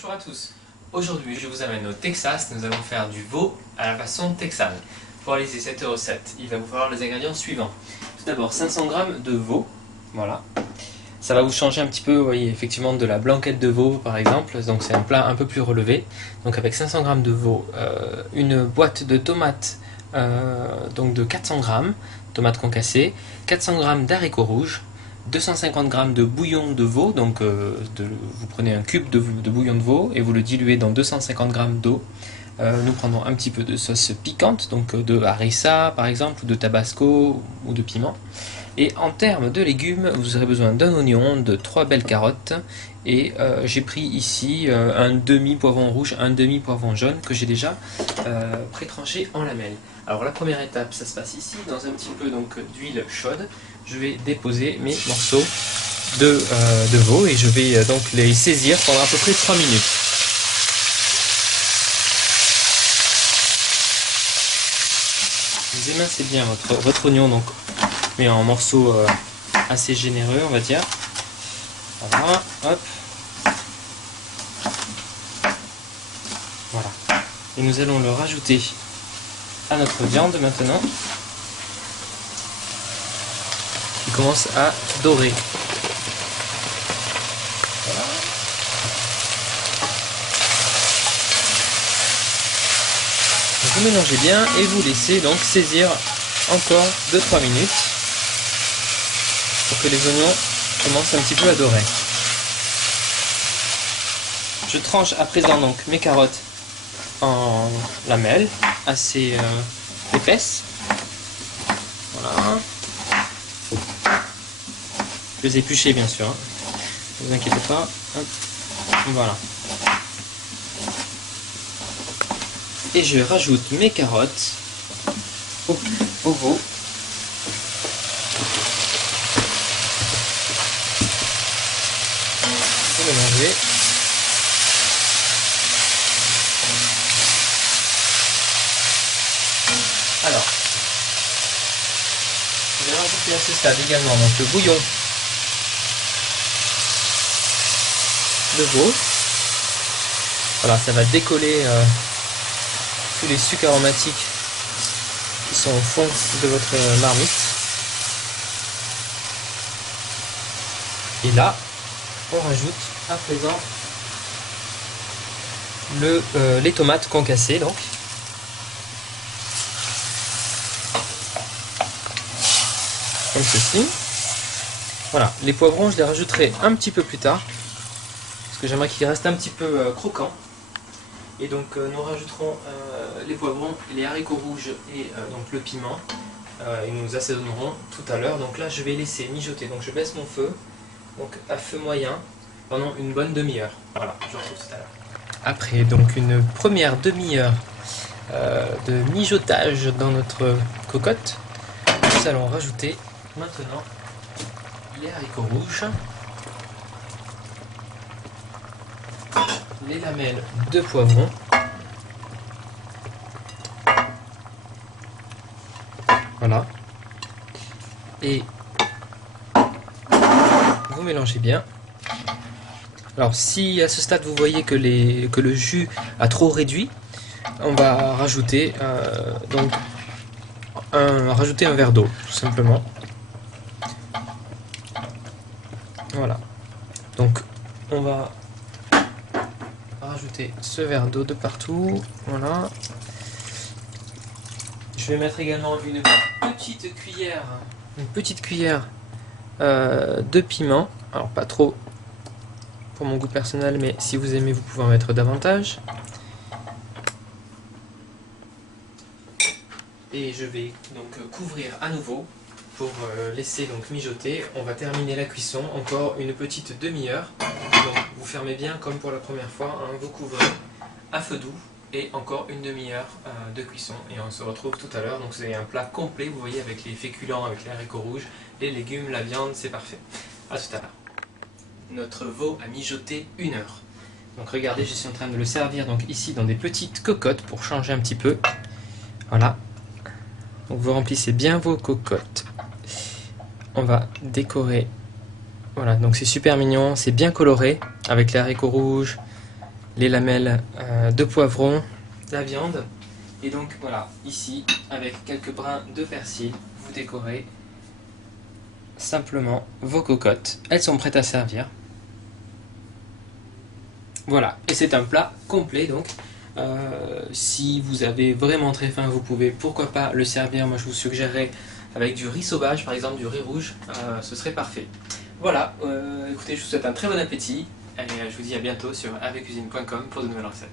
Bonjour à tous. Aujourd'hui, je vous amène au Texas. Nous allons faire du veau à la façon texane. Pour réaliser cette recette, il va vous falloir les ingrédients suivants. Tout d'abord, 500 g de veau. Voilà. Ça va vous changer un petit peu, vous voyez, effectivement, de la blanquette de veau, par exemple. Donc, c'est un plat un peu plus relevé. Donc, avec 500 g de veau, une boîte de tomates, donc de 400 g, tomates concassées, 400 g d'haricots rouges, 250 g de bouillon de veau, donc vous prenez un cube de bouillon de veau et vous le diluez dans 250 g d'eau. Nous prendrons un petit peu de sauce piquante, donc de harissa par exemple, ou de tabasco ou de piment. Et en termes de légumes, vous aurez besoin d'un oignon, de 3 belles carottes, et j'ai pris ici un demi-poivron rouge, un demi-poivron jaune que j'ai déjà pré-tranché en lamelles. Alors la première étape, ça se passe ici, dans un petit peu d'huile chaude. Je vais déposer mes morceaux de veau et je vais donc les saisir pendant à peu près 3 minutes. Vous émincez bien votre oignon, donc mais en morceaux assez généreux, on va dire. Voilà, hop. Voilà. Et nous allons le rajouter à notre viande maintenant, qui commence à dorer. Voilà. Vous mélangez bien et vous laissez donc saisir encore 2-3 minutes pour que les oignons commencent un petit peu à dorer. Je tranche à présent donc mes carottes en lamelles assez épaisses. Voilà. Je les ai épluchées bien sûr, hein. Ne vous inquiétez pas. Hop. Voilà. Et je rajoute mes carottes au veau. Je vais mélanger. Alors, je vais rajouter à ce stade également donc le bouillon de veau. Voilà, ça va décoller tous les sucs aromatiques qui sont au fond de votre marmite. Et là, on rajoute à présent les tomates concassées, donc. Comme ceci. Voilà, les poivrons, je les rajouterai un petit peu plus tard, parce que j'aimerais qu'ils restent un petit peu croquants. Et donc nous rajouterons les poivrons, les haricots rouges et donc le piment. Et nous assaisonnerons tout à l'heure. Donc là je vais laisser mijoter. Donc je baisse mon feu, donc à feu moyen, pendant une bonne demi-heure. Voilà, je vous retrouve tout à l'heure. Après donc une première demi-heure de mijotage dans notre cocotte, nous allons rajouter maintenant les haricots rouges, les lamelles de poivron, voilà, et vous mélangez bien. Alors si à ce stade vous voyez que le jus a trop réduit, on va rajouter rajouter un verre d'eau tout simplement. Voilà, donc on va rajouter ce verre d'eau de partout. Voilà. Je vais mettre également une petite cuillère de piment. Alors pas trop pour mon goût personnel, mais si vous aimez vous pouvez en mettre davantage. Et je vais donc couvrir à nouveau pour laisser donc mijoter. On va terminer la cuisson encore une petite demi-heure. Donc vous fermez bien comme pour la première fois, hein, vous couvrez à feu doux et encore une demi-heure de cuisson. Et on se retrouve tout à l'heure. Donc c'est un plat complet, vous voyez, avec les féculents, avec les haricots rouges, les légumes, la viande, c'est parfait. A tout à l'heure. Notre veau a mijoté 1 heure. Donc regardez, je suis en train de le servir donc ici dans des petites cocottes pour changer un petit peu. Voilà. Donc vous remplissez bien vos cocottes. On va décorer. Voilà, donc c'est super mignon, c'est bien coloré avec les haricots rouges, les lamelles de poivron, la viande. Et donc voilà, ici, avec quelques brins de persil, vous décorez simplement vos cocottes. Elles sont prêtes à servir. Voilà, et c'est un plat complet donc. Si vous avez vraiment très faim, vous pouvez pourquoi pas le servir. Moi je vous suggérerais avec du riz sauvage, par exemple du riz rouge, ce serait parfait. Voilà, écoutez, je vous souhaite un très bon appétit et je vous dis à bientôt sur avcuisine.com pour de nouvelles recettes.